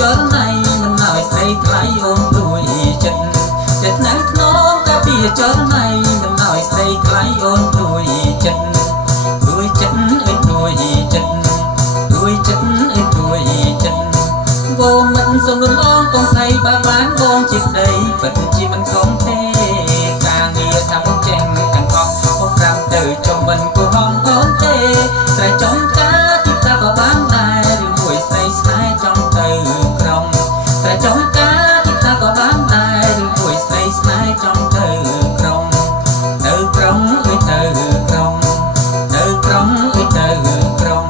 ចរណៃមិនឲ្យស្រីថ្លៃអូនព្រួយចិត្តចិត្តណាំងធ្នងកាពីចរណៃមិនឲ្យស្រីថ្លៃអូនព្រួយចិត្តព្រួយចិត្តអើយព្រួយចិត្តព្រួយចិត្តអើយព្រួយចិត្តវងមិនសុំលំអងកងស្រីបើបានបងជាប្តីពិតជាមិនខំទេការងារថាបងចេញទាំងអស់បងប្រាប់ទៅចំមិនគួរហងអូនទេស្រែចំការទីតាក៏បានដែរឬមួយស្រីស្នេហ៍ចង់ទៅក្រុងស្រែចំការទីតាក៏បានដែរឬមួយស្រីស្នេហ៍ចង់ទៅក្រុងទៅក្រុងអើយទៅក្រុងទៅក្រុងអើយទៅក្រុង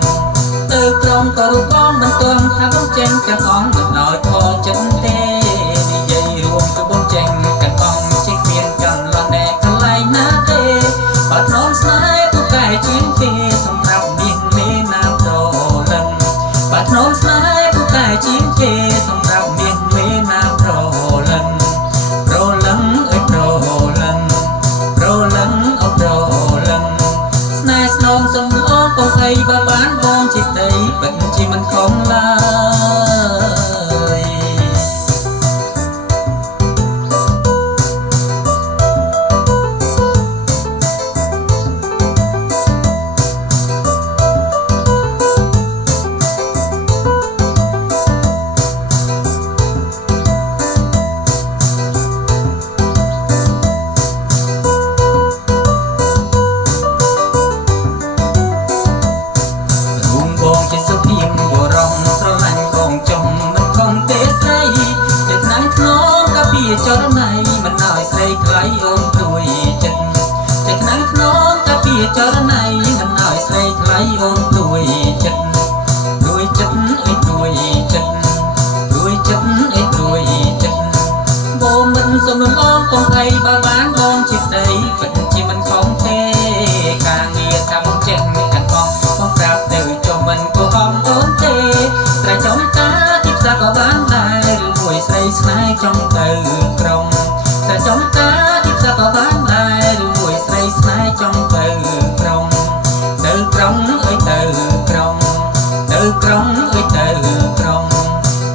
ទៅក្រុងក៏រូបបងមិនទាន់ថាបងចេញទាំងអស់មិនឲ្យខកចិត្តទេនិយាយរួមទៅបងចេញទាំងអស់ជិះគ្មានចន្លោះណែកន្លែងណាទេបាត់នោមស្នេហ៍ពូកែជាងគេសម្រាប់មាសមេណាប្រលឹងបាត់នោមស្នេហ៍ពូកែជាងគេសម្រាប់មាសមេណាប្រលឹងប្រលឹងអើយប្រលឹងប្រលឹងអត់ប្រលឹងស្នេហ៍ស្នងសំឡងកុំអីបើបានបងជាប្តីពិតជាមិនខំឡើយចរណៃមិនឲ្យស្រីថ្លៃអូនព្រួយចិត្តតែខ្នងខ្នងកាពីចរណៃមិនឲ្យស្រីថ្លៃអូនព្រួយចិត្តព្រួយចិត្តអើយព្រួយចិត្តព្រួយចិត្តអើយព្រួយចិត្តបងមិនសុំលំអងកុំអីបើបានបងជាប្តីពិតជាមិនខំទេការងារថាបងចេះទាំងអស់បងប្រាប់ទៅចុះមិនគួរហងអូនទេស្រែចំការទីផ្សារក៏បានដែរឬមួយស្រីស្នេហ៍ចង់ទៅក្រុងតែចំការទីផ្សារក៏បានដែរឬមួយស្រីស្នេហ៍ចង់ទៅក្រុងទៅក្រុងអើយទៅក្រុងទៅក្រុងអើយទៅក្រុង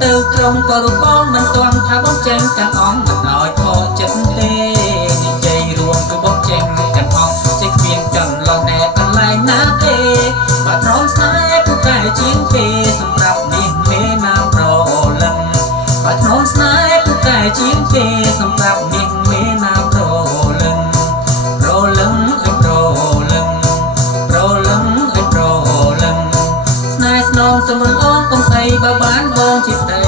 ទៅក្រុងក៏រូបបងមិនទាន់ថាបងចេញទាំងអង្គមិនឲ្យខកចិត្តទេនិយាយរួមគឺបងចេញទាំងអង្គចេះគ្មានចន្លោះណែកន្លែងណាទេបើត្រង់ស្នេហ៍ពូកែជាងគេសម្រាប់មាសមេណាប្រលឹងបើថ្នមស្នេហ៍ពូកែជាងគេសម្រាប់មាសមេណាប្រលឹងប្រលឹងអើយប្រលឹងប្រលឹងអើយប្រលឹងស្នេហ៍ស្នងសំលងកុំស្អីបើបានបងជាប្តី